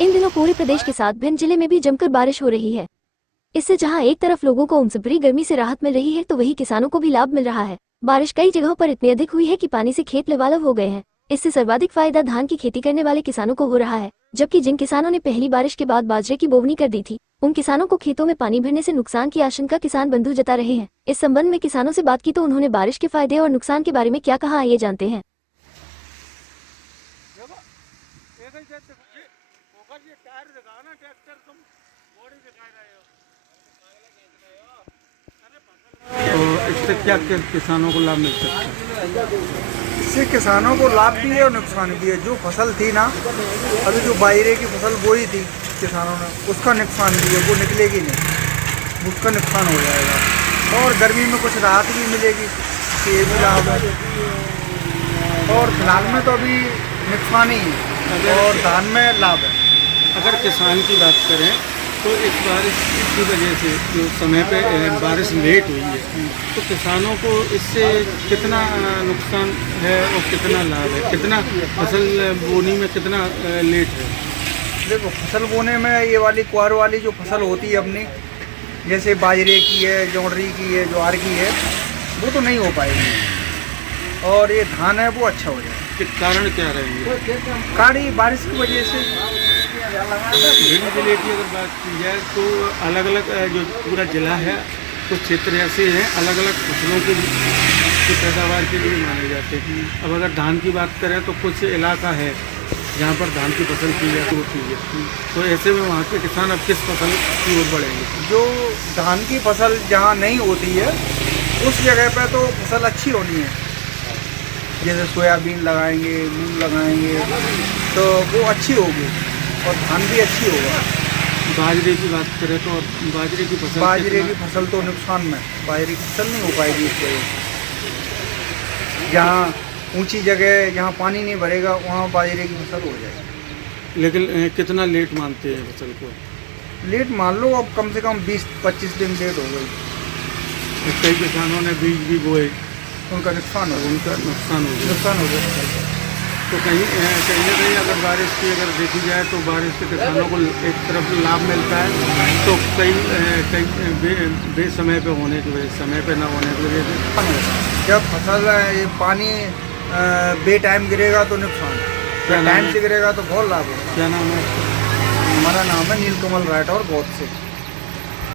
इन दिनों पूरे प्रदेश के साथ भिंड जिले में भी जमकर बारिश हो रही है। इससे जहां एक तरफ लोगों को उमस भरी गर्मी से राहत मिल रही है तो वहीं किसानों को भी लाभ मिल रहा है। बारिश कई जगहों पर इतनी अधिक हुई है कि पानी से खेत लबालब हो गए हैं। इससे सर्वाधिक फायदा धान की खेती करने वाले किसानों को हो रहा है, जबकि जिन किसानों ने पहली बारिश के बाद बाजरे की बोवनी कर दी थी उन किसानों को खेतों में पानी भरने से नुकसान की आशंका किसान बंधु जता रहे हैं। इस संबंध में किसानों से बात की तो उन्होंने बारिश के फायदे और नुकसान के बारे में क्या कहा, आइए जानते हैं। तो इससे क्या किसानों को लाभ मिल सकता है? इससे किसानों को लाभ भी है और नुकसान भी है। जो फसल थी ना, अभी जो बाजरे की फसल बोई थी किसानों ने, उसका नुकसान भी है, वो निकलेगी नहीं, उसका नुकसान हो जाएगा। और गर्मी में कुछ राहत भी मिलेगी, ये भी लाभ है। और फिलहाल में तो अभी नुकसान ही है और धान में लाभ है। अगर किसान की बात करें तो इस बारिश की वजह से जो समय पे बारिश लेट हुई है तो किसानों को इससे कितना नुकसान है और कितना लाभ है, कितना फसल बोने में कितना लेट है? देखो, फसल बोने में ये वाली क्वार वाली जो फसल होती है अपनी, जैसे बाजरे की है, जोंडरी की है, ज्वार की है, वो तो नहीं हो पाएगी। और ये धान है वो अच्छा हो जाएगा। कारण क्या रहेंगे? कारण बारिश की वजह से। भिंड जिले की अगर बात की जाए तो अलग अलग जो पूरा जिला है कुछ क्षेत्र ऐसे हैं अलग अलग फसलों की पैदावार के लिए माने जाते हैं। अब अगर धान की बात करें तो कुछ इलाका है जहाँ पर धान की फसल की जाती होती है, तो ऐसे में वहाँ के किसान अब किस फसल की ओर बढ़ेंगे? जो धान की फसल जहाँ नहीं होती है उस जगह पे तो फसल अच्छी होनी है, जैसे सोयाबीन लगाएंगे, मूंग लगाएंगे तो वो अच्छी होगी और धान भी अच्छी होगा। बाजरे की बात करें तो बाजरे की फसल तो नुकसान में, बाजरे की फसल नहीं हो पाएगी इस वजह से। जहाँ ऊंची जगह जहाँ पानी नहीं भरेगा वहाँ बाजरे की फसल हो जाएगी। लेकिन कितना लेट मानते हैं फसल को? लेट मान लो अब कम से कम 20-25 दिन लेट हो गई। कई किसानों ने बीज भी बोए, उनका नुकसान हो गया। तो कहीं ना कहीं अगर बारिश की अगर देखी जाए तो बारिश से किसानों को एक तरफ लाभ मिलता है तो कई बेसमय पे होने की वजह, समय पे ना होने की वजह से जब फसल पानी बे टाइम गिरेगा तो नुकसान, जब टाइम से गिरेगा तो बहुत लाभ होगा। क्या नाम है? हमारा नाम है नीलकमल राठौर, बहुत से।